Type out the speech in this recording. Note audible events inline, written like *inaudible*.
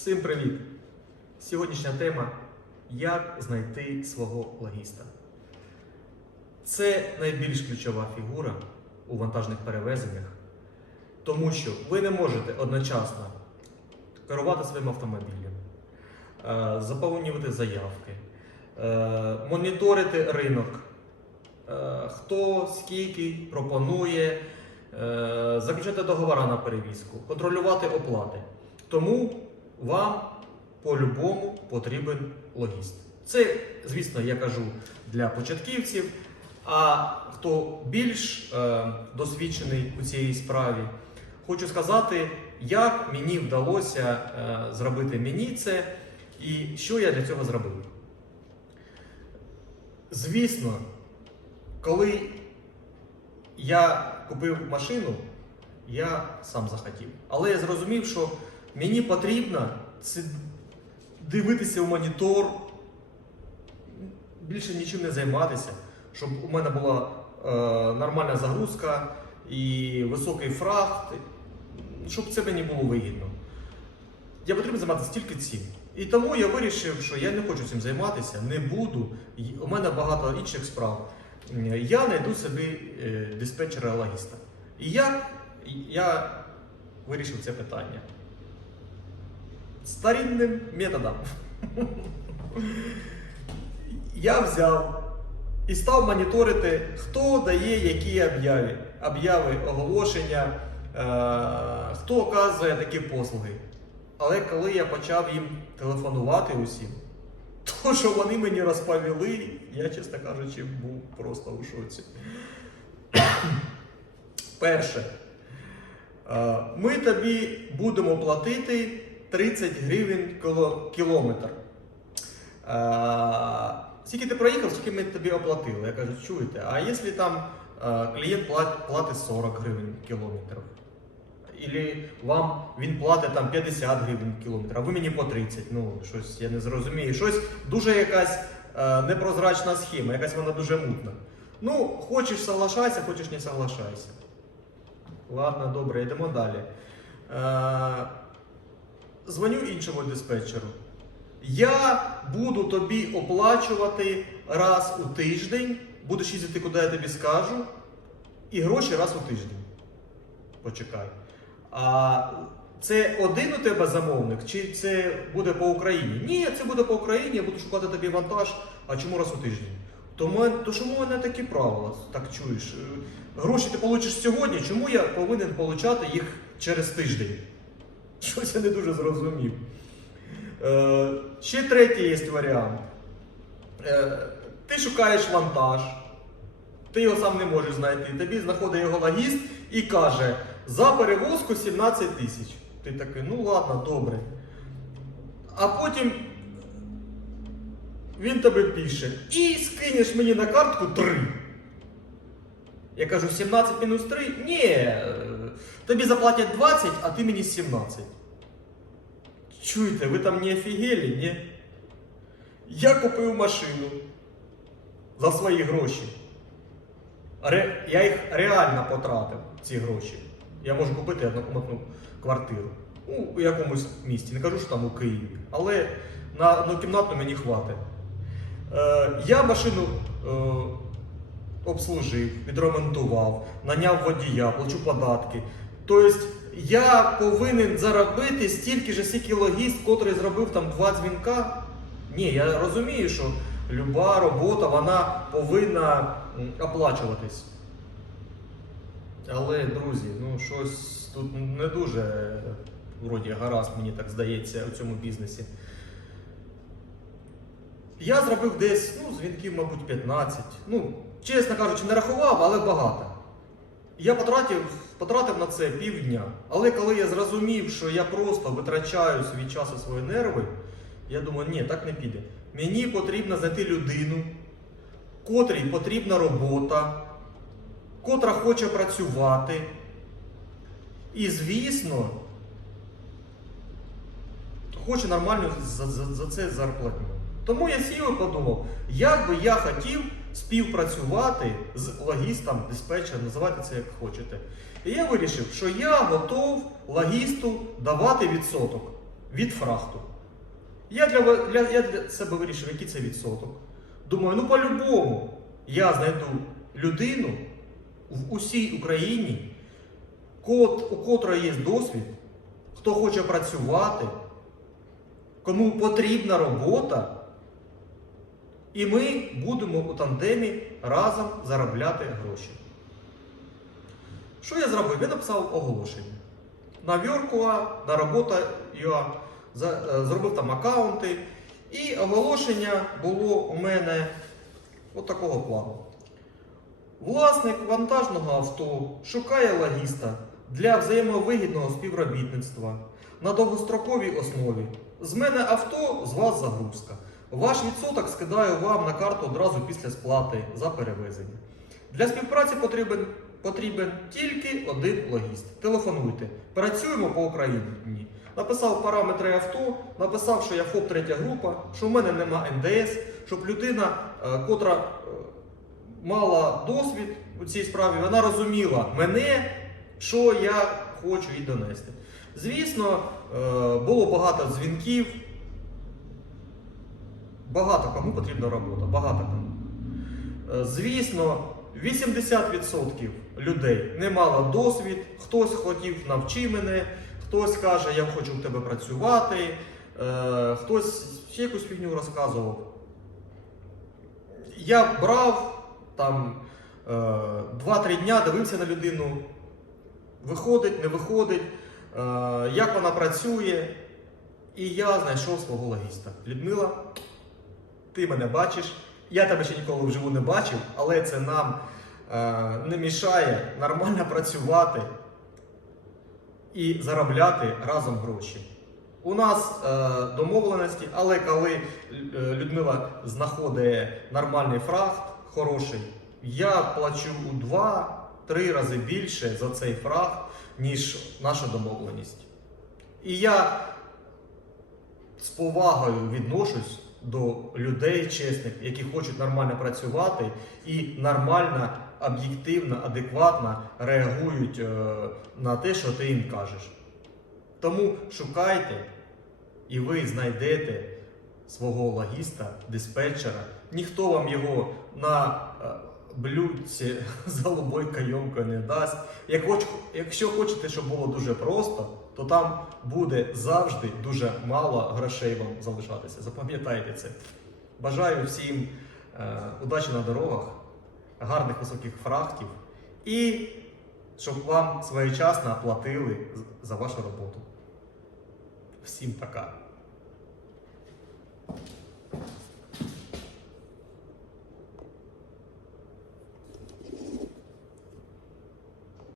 Всім привіт! Сьогоднішня тема як знайти свого логіста. Це найбільш ключова фігура у вантажних перевезеннях, тому що ви не можете одночасно керувати своїм автомобілем, е, заповнювати заявки, е, моніторити ринок, е, хто скільки пропонує, заключати договори на перевізку, контролювати оплати. Тому вам по-любому потрібен логіст. Це, звісно, я кажу для початківців. А хто більш е, досвідчений у цій справі, хочу сказати, як мені вдалося е, зробити мені це і що я для цього зробив. Звісно, коли я купив машину, я сам захотів. Але я зрозумів, що мені потрібно дивитися в монітор, більше нічим не займатися, щоб у мене була е, нормальна загрузка і високий фрахт, щоб це мені було вигідно. Я потрібно займатися тільки цим. І тому я вирішив, що я не хочу цим займатися, не буду. У мене багато інших справ. Я знайду собі е, диспетчера логіста. І як я вирішив це питання? Старинним методом. Я взяв і став моніторити, хто дає які обяви, обяви, оголошення, е, хто оказує такі послуги. Але коли я почав їм телефонувати усім, то, що вони мені розповіли, я, чесно кажучи, був просто у шоці. Перше, е, ми тобі будемо платити 30 гривень кілометр. Е, Скільки ти проїхав, скільки ми тобі оплатили? Я кажу, чуєте, а якщо там е, клієнт плат- платить 40 гривень кілометр? Ілі вам він платить там 50 гривень кілометр, а ви мені по 30. Ну, щось я не зрозумію. Щось дуже якась е, непрозрачна схема, якась вона дуже мутна. Ну, хочеш соглашайся, хочеш не соглашайся. Ладно, добре, йдемо далі. Е, дзвоню іншому диспетчеру. Я буду тобі оплачувати раз у тиждень, будеш їздити, куди я тобі скажу, і гроші раз у тиждень. Почекай. А це один у тебе замовник, чи це буде по Україні? Ні, це буде по Україні, я буду шукати тобі вантаж, а чому раз у тиждень? Тому, то чому в мене такі правила? Так чуєш? Е, Гроші ти получиш сьогодні, чому я повинен получати їх через тиждень? Щось я не дуже зрозумів. Е, ще третій є варіант. Е, ти шукаєш вантаж, ти його сам не можеш знайти. Тобі знаходить його логіст і каже: за перевозку 17 тисяч. Ти такий, ну ладно, добре. А потім він тобі пише, і скинеш мені на картку 3. Я кажу, 17 мінус 3? Ні, тобі заплатять 20, а ти мені 17. Чуєте, ви там не офігели, ні? Я купив машину за свої гроші. Ре, я їх реально потратив, ці гроші. Я можу купити однокомнатну квартиру. Ну, у якомусь місті. Не кажу, що там у Києві. Але на однокімнатну мені хватить. Е, я машину е, обслужив, відремонтував, наняв водія, плачу податки. Тобто я повинен заробити стільки ж, скільки логіст, котрий зробив там два дзвінка. Ні, я розумію, що люба робота вона повинна оплачуватись. Але, друзі, ну щось тут не дуже вроді гаразд, мені так здається, у цьому бізнесі. Я зробив десь, ну, дзвінків, мабуть, 15. Ну, чесно кажучи, не рахував, але багато. Я потратив, потратив на це півдня. Але коли я зрозумів, що я просто витрачаю свій час і свої нерви, я думаю, ні, так не піде. Мені потрібно знайти людину, котрій потрібна робота, котра хоче працювати. І, звісно, хоче нормально за, за, за це зарплатню. Тому я сів і подумав, як би я хотів співпрацювати з логістом, диспетчером, називайте це як хочете. І я вирішив, що я готов логісту давати відсоток. від фрахту. Я для, для, я для себе вирішив, який це відсоток. Думаю, ну по-любому я знайду людину в усій Україні, кот, у котрої є досвід, хто хоче працювати, кому потрібна робота, і ми будемо у тандемі разом заробляти гроші. Що я зробив? Я написав оголошення. На Workua, на робота.ua, за- е, зробив там аккаунти. І оголошення було у мене от такого плану. Власник вантажного авто шукає логіста для взаємовигідного співробітництва на довгостроковій основі. З мене авто, з вас загрузка. Ваш відсоток скидаю вам на карту одразу після сплати за перевезення. Для співпраці потрібен, потрібен тільки один логіст. Телефонуйте. Працюємо по Україні. Написав параметри авто, написав, що я ФОП третя група, що в мене нема НДС, щоб людина, е, котра е, мала досвід у цій справі, вона розуміла мене, що я хочу їй донести. Звісно, е, було багато дзвінків. Багато кому потрібна робота, багато кому. Е, Звісно, 80% людей не мало досвід, хтось хотів навчи мене, хтось каже, я хочу в тебе працювати, е, хтось ще якусь фігню розказував. Я брав там е, 2-3 дня, дивився на людину, виходить, не виходить, е, як вона працює. І я знайшов свого логіста. Людмила, ти мене бачиш. Я тебе ще ніколи вживу не бачив, але це нам е, не мішає нормально працювати і заробляти разом гроші. У нас е, домовленості, але коли е, Людмила знаходить нормальний фрахт, хороший, я плачу у 2-3 рази більше за цей фрахт, ніж наша домовленість. І я з повагою відношусь до людей чесних, які хочуть нормально працювати і нормально, об'єктивно, адекватно реагують е, на те, що ти їм кажеш. Тому шукайте, і ви знайдете свого логіста, диспетчера. Ніхто вам його на блюдці *laughs* з голубою кайомкою не дасть. Як хоч- Якщо хочете, щоб було дуже просто, то там буде завжди дуже мало грошей вам залишатися. Запам'ятайте це. Бажаю всім е, удачі на дорогах, гарних високих фрахтів і щоб вам своєчасно платили за вашу роботу. Всім пока!